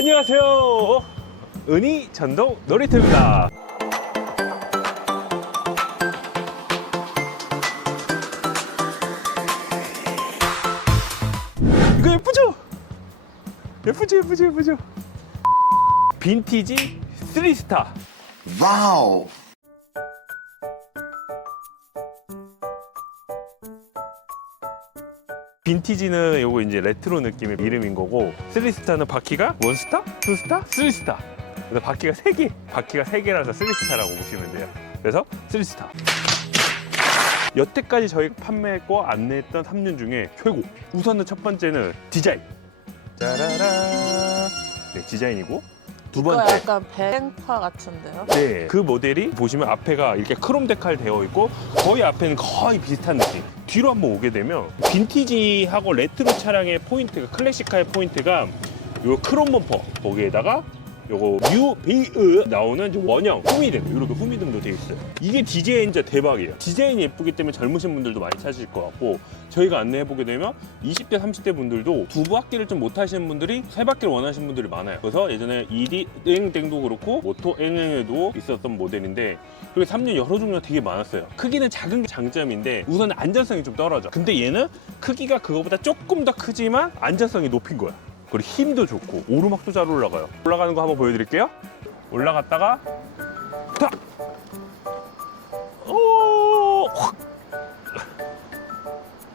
안녕하세요. 은희 전동 놀이터입니다. 이거 예쁘죠? 예쁘죠, 예쁘죠, 예쁘죠? 빈티지 3스타. Wow! 빈티지는 요거 이제 레트로 느낌의 이름인 거고 3스타는 바퀴가 원스타, 투스타, 쓰리스타. 그래서 바퀴가 세 개 바퀴가 세 개라서 쓰리스타라고 보시면 돼요. 그래서 쓰리스타. 여태까지 저희가 판매했고 안내했던 3년 중에 최고. 우선은 첫 번째는 디자인. 짜라라. 네, 디자인이고 두 이거 번째. 약간 뱅파 같은데요? 네, 그 모델이 보시면 앞에가 이렇게 크롬 데칼 되어 있고 거의 앞에는 거의 비슷한 느낌. 뒤로 한번 오게 되면 빈티지하고 레트로 차량의 포인트가 클래식카의 포인트가 요 크롬 범퍼 거기에다가 요거 뉴 베이으 나오는 원형 후미등 이렇게 후미등도 되어 있어요. 이게 디자인 진짜 대박이에요. 디자인이 예쁘기 때문에 젊으신 분들도 많이 찾으실 것 같고 저희가 안내해 보게 되면 20대 30대 분들도 두 바퀴를 좀 못 하시는 분들이 세 바퀴를 원하시는 분들이 많아요. 그래서 예전에 ED 땡땡도 그렇고 모토 땡땡에도 있었던 모델인데 그리고 3년 여러 종류가 되게 많았어요. 크기는 작은 게 장점인데 우선 안전성이 좀 떨어져. 근데 얘는 크기가 그거보다 조금 더 크지만 안전성이 높인 거야. 그리고 힘도 좋고 오르막도 잘 올라가요. 올라가는 거 한번 보여드릴게요. 올라갔다가 탁! 오! 확!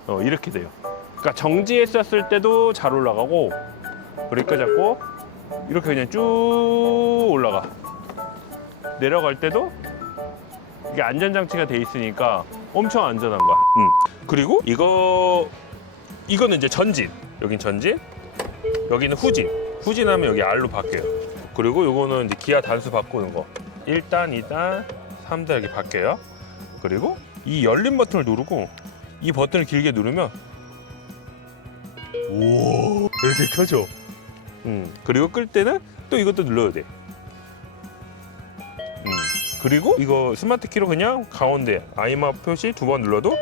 어, 이렇게 돼요. 그러니까 정지했었을 때도 잘 올라가고 브레이크 잡고 이렇게 그냥 쭉 올라가. 내려갈 때도 이게 안전장치가 돼 있으니까 엄청 안전한 거야. 음. 그리고 이거 이거는 이제 전진. 여긴 전진. 여기는 후진. 후진하면 여기 R로 바뀌어요. 그리고 요거는 이제 기아 단수 바꾸는 거. 1단, 2단, 3단 이렇게 바뀌어요. 그리고 이 열린 버튼을 누르고 이 버튼을 길게 누르면 오 이렇게 켜져. 음 그리고 끌 때는 또 이것도 눌러야 돼. 음 그리고 이거 스마트 키로 그냥 가운데 아이마 표시 두 번 눌러도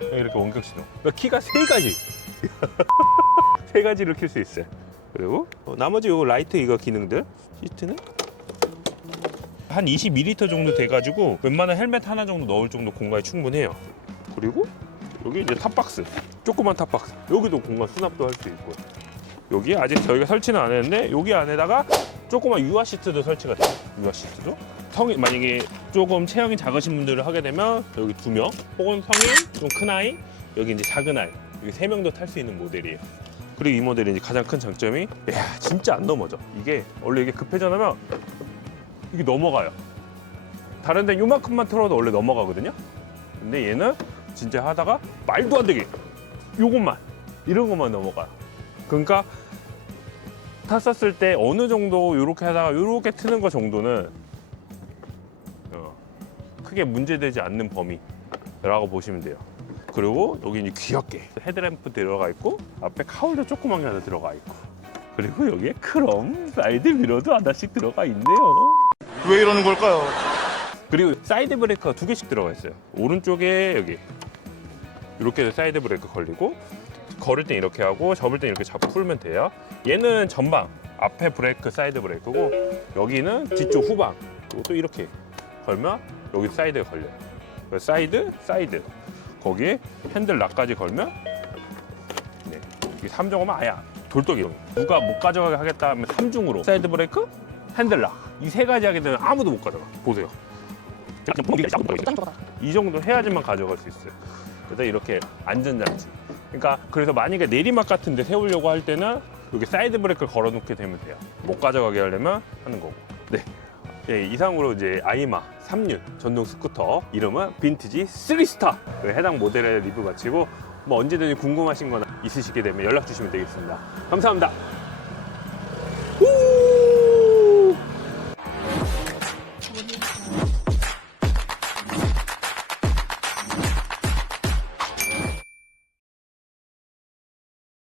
이렇게 원격 시동. 그러니까 키가 세 가지. 세 가지를 킬 수 있어요. 그리고 어, 나머지 요 라이트 이거 기능들 시트는 한 22리터 정도 돼가지고 웬만한 헬멧 하나 정도 넣을 정도 공간이 충분해요. 그리고 여기 이제 탑박스, 조그만 탑박스. 여기도 공간 수납도 할 수 있고. 여기 아직 저희가 설치는 안 했는데 여기 안에다가 조그만 유아 시트도 설치가 돼요. 유아 시트도. 성인 만약에 조금 체형이 작으신 분들을 하게 되면 여기 두 명, 혹은 성인 좀 큰 아이, 여기 이제 작은 아이, 여기 세 명도 탈 수 있는 모델이에요. 그리고 이 모델이 이제 가장 큰 장점이 야 진짜 안 넘어져. 이게 원래 이게 급회전하면 이게 넘어가요. 다른 데 요만큼만 틀어도 원래 넘어가거든요. 근데 얘는 진짜 하다가 말도 안 되게 요것만 이런 것만 넘어가요. 그러니까 탔었을 때 어느 정도 이렇게 하다가 이렇게 트는 거 정도는 어, 크게 문제되지 않는 범위라고 보시면 돼요. 그리고 여기 이제 귀엽게 헤드램프 들어가 있고 앞에 카울도 조그만 게 하나 들어가 있고 그리고 여기에 크롬 사이드 미러도 하나씩 들어가 있네요. 왜 이러는 걸까요? 그리고 사이드 브레이크가 두 개씩 들어가 있어요. 오른쪽에 여기 이렇게 해서 사이드 브레이크 걸리고 걸을 땐 이렇게 하고 접을 땐 이렇게 잡고 풀면 돼요. 얘는 전방 앞에 브레이크 사이드 브레이크고 여기는 뒤쪽 후방 그리고 또 이렇게 걸면 여기 사이드에 걸려요. 사이드 사이드 거기에 핸들 락까지 걸면 네. 이 3종하면 아예 돌떡이 누가 못 가져가게 하겠다 하면 3중으로 사이드 브레이크 핸들 락 이 세 가지 하게 되면 아무도 못 가져가 보세요. 이 정도 해야지만 가져갈 수 있어요. 그래서 이렇게 안전장치. 그러니까 그래서 만약에 내리막 같은 데 세우려고 할 때는 여기 사이드 브레이크를 걸어 놓게 되면 돼요. 못 가져가게 하려면 하는 거고. 네. 예, 이상으로 이제 아이마 3륜 전동 스쿠터 이름은 빈티지 3스타 그 해당 모델의 리뷰 마치고 뭐 언제든지 궁금하신 거나 있으시게 되면 연락 주시면 되겠습니다. 감사합니다.